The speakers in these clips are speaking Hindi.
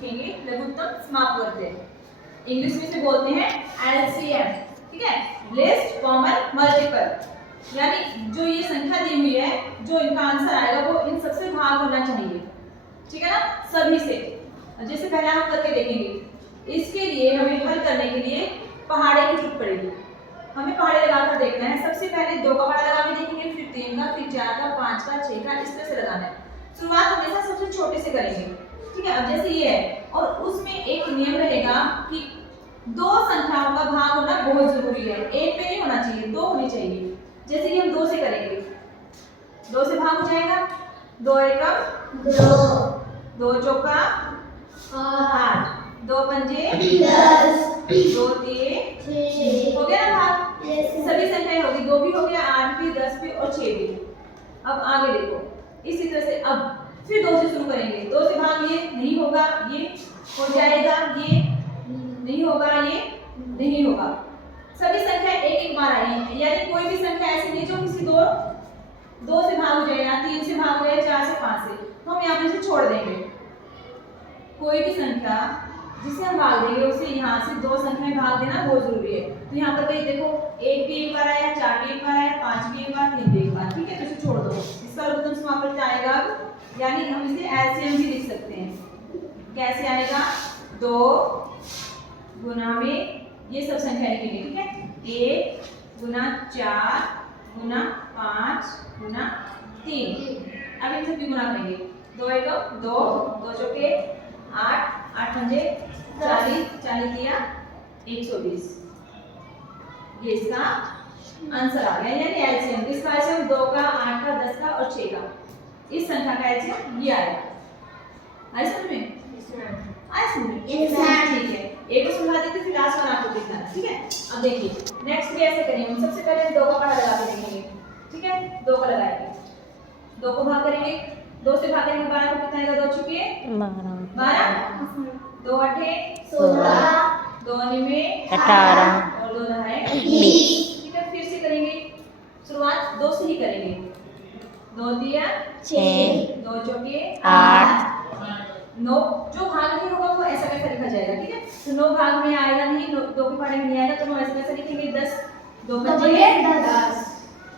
सीखेंगे लघुत्तम समापवर्ग, इंग्लिश में से बोलते हैं LCM, ठीक है, लिस्ट कॉमन मल्टीपल। यानी जो ये संख्या दी हुई है, जो इनका आंसर आएगा वो इन सबसे भाग होना चाहिए, ठीक है ना, सभी से। जैसे पहले हम करके देखेंगे, इसके लिए हमें हल करने के लिए पहाड़े की जरूरत पड़ेगी। हमें पहाड़े लगाकर देखना है। सबसे पहले 2 का पहाड़ा लगा के देखेंगे, फिर 3 का, फिर 4 का, 5 का, 6 का, इस तरह से लगाना है। शुरुआत हमेशा सबसे छोटे से करेंगे, ठीक है। अब जैसे ये है, और उसमें एक नियम रहेगा कि 2 संख्याओं का भाग होना बहुत जरूरी है, 1 पे नहीं होना चाहिए, 2 होनी चाहिए। जैसे कि हम 2 से करेंगे, 2 से भाग हो जाएगा, 2 एकम 2, 2 चौका 8, 2 पंजे 10, 2 तिये 6, हो गया ना भाग। सभी संख्याएं होगी, 2 भी हो गया, 8 भी, 10 भी और 6 भी। अब आगे देखो, इसी तरह से अब फिर 2 से शुरू करेंगे। 2 से भाग ये नहीं होगा, ये हो जाएगा, ये नहीं होगा, ये नहीं होगा। सभी संख्या एक एक बार आई है, यानी कोई भी संख्या ऐसी नहीं जो किसी 2 से भाग हो जाए, या 3 से भाग हो जाए, 4 से, 5 से, तो हम यहाँ पे से छोड़ देंगे। कोई भी संख्या जिसे हम भाग देंगे उसे यहाँ से 2 संख्याएं भाग देना बहुत जरूरी है। तो यहाँ पर कहीं देखो, 1 भी एक बार आया, 4 भी एक बार आया, 5 भी एक बार, 3 भी एक बार, ठीक है, तो इसे छोड़ दो। इसका लघुत्तम समापवर्ग आएगा, यानी हम इसे LCM भी लिख सकते हैं। कैसे आएगा? 2 गुना में ये सब संख्या लिखेंगे, ठीक है, 1 गुना 4 गुना 5 गुना 3। अब इन सबकी गुना करेंगे, 2 एकम 2, 2 चौके 8, 8 पंजे 40, 40 दिया 120। ये इसका आंसर आ गया, यानी एलसीएम। इसका एलसीएम 2 का, 8 का, 10 का और 6 का, इस संख्या का एलसीएम ये आएगा। आया समझ में? आया समझ में? ठीक है, एक को सुलझा देते फिर लास्ट वाला आपको देखना है, ठीक है। अब देखिए नेक्स्ट भी ऐसे करेंगे। हम सबसे पहले 2 का पहाड़ा लगा के देखेंगे, ठीक है, 2 का लगाएंगे, 2 को भाग करेंगे, 2 से भाग करेंगे 12 को, कितना आएगा? 2 चुके 12, 2 अठे 16, 2 निमे 18 और 2 दहाए 20, ठीक है। फिर से करेंगे, शुरुआत 2 से ही करेंगे, 2 दिया 6, 2 चौके 8, 9, जो भाग नहीं होगा वो ऐसा कैसा लिखा जाएगा, ठीक है। तो 9 भाग में आएगा नहीं, 2 के पहाड़े में नहीं आएगा, तो हम ऐसे कैसे लिखेंगे? 10, 2 पंजे 10,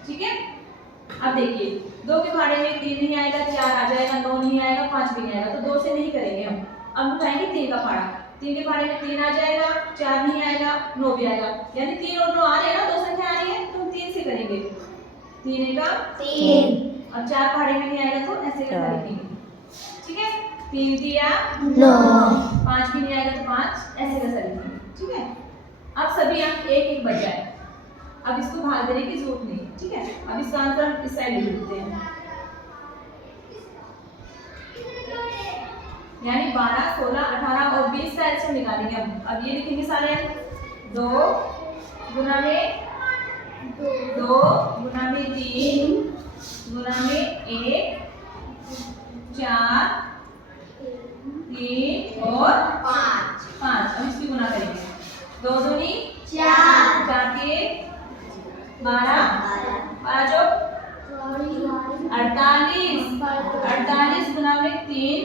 ठीक है। अब देखिए 2 के पहाड़े में 3 नहीं आएगा, 4 आ जाएगा, 9 नहीं आएगा, 5 भी नहीं आएगा, तो 2 से नहीं करेंगे हम। अब उठाएंगे 3 का पहाड़ा, 3 के पहाड़े में 3 आ जाएगा, 4 नहीं आएगा, 9 भी आएगा, यानी 3 और 9 आ रहे हैं ना, 2 संख्या आ रही है, तो हम 3 से करेंगे, 3 का 3। अब 4 पहाड़े में नहीं आएगा तो ऐसे कैसे लिखेंगे, ठीक है। 3 दिया 9, 5 भी नहीं आएगा तो 5, ऐसे कैसे लिखेंगे, ठीक है। अब सभी अंक एक एक बच जाए, अब इसको भाग देने की जरूरत नहीं, ठीक है। अब इसका आंसर हम इस साइड लिख देते हैं, यानी 12, 16, 18 और 20 का एलसीएम निकालेंगे हम। अब ये लिखेंगे सारे अंक, 2 गुना में 2 गुना में 3 गुना में 1, 4, 3 और 5। अब इसकी गुना करेंगे, 2 दूनी 4, 4 के 12, 12 48, 48 गुना में 3,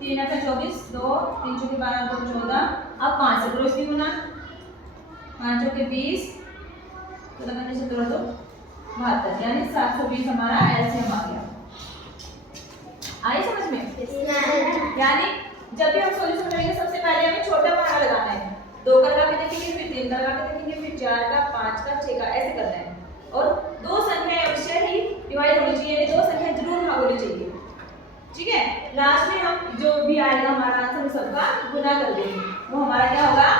3 का 24, 2 3 चौके 12, 2 14। अब 5 से करो इसकी गुना, 5 चौके 20, 14 से करो तो 72, यानी 720 हमारा एलसीएम आ गया। आई समझ में? यानी जब भी हम सॉल्यूशन करेंगे सबसे पहले हमें छोटा पहाड़ा लगाना है, 2 का लगा के देखेंगे, फिर 3 का लगा के देखेंगे, फिर 4 का, 5 का, 6 का, ऐसे करना है। और 2 संख्याएं अवश्य ही डिवाइड होनी चाहिए, 2 संख्याएं जरूर भाग होनी चाहिए, ठीक है। लास्ट में हम जो भी आएगा हमारा आंसर सबका गुना कर देंगे, वो हमारा क्या होगा?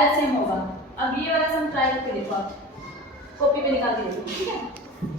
एलसीएम होगा। अब ये वाला हम ट्राई करके देखो, आप कॉपी पे निकाल के देखो, ठीक है।